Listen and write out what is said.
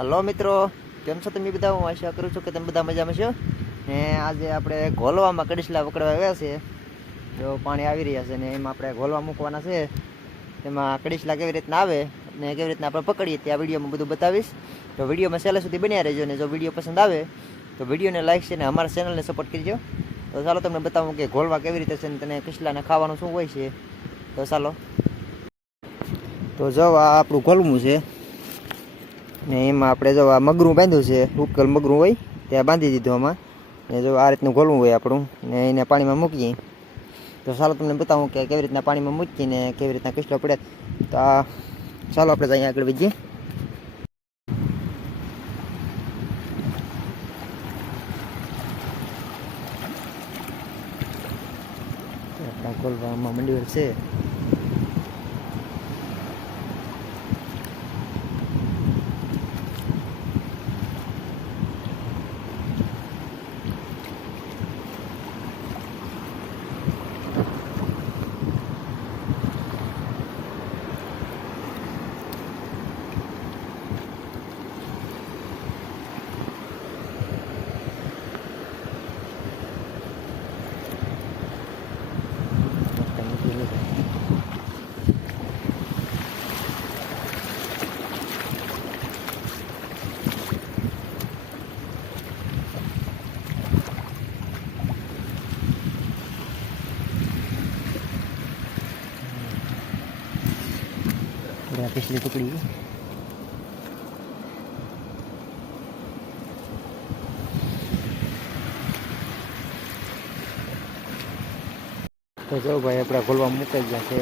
Hello મિત્રો, કેમ છો તમે બધા? હું આશા કરું છું કે તમે બધા મજામાં છો. ને આજે આપણે ઘોલવામાં કડીસલા પકડવા આવ્યા છે. જો પાણી આવી રહ્યા છે ને એમાં આપણે ઘોલવા મૂકવાના છે. તેમાં કડીસલા કેવી રીતના આવે ને કેવી રીતના આપણે પકડીએ તે આ વિડીયોમાં બધું બતાવીશ. તો વિડીયોમાં છેલ્લે સુધી બન્યા રહેજો ને જો વીડિયો પસંદ આવે, તો વિડીયોને લાઈક છે ને અમારા ચેનલને સપોર્ટ કરજો. તો ચાલો તમને બતાવું કે ઘોલવા કેવી રીતે છે ને તને કીસલાને ખાવાનું શું હોય છે. તો ચાલો. તો જો આ આપણું ઘોલવું છે. ને એમાં આપણે જો આ મગરું બાંધ્યું છે ઉપકલ મગરું હોય, ત્યાં બાંધી દીધું આમાં. ને જો આ રીતનું ગોલવું હોય આપણું, ને એને પાણીમાં મૂકીએ. તો ચાલો તમને બતાવું કે કેવી રીતના પાણીમાં મૂકીને કેવી રીતના કિસ્લો પડે. તો આ ચાલો આપણે અહીંયા આગળ વધીએ. ગોલવામાં મંડળ છે. આપણે આ પિછલી ટુકડી તો જો ભાઈ આપણા ખોલવા મૂકાઈ ગયા છે.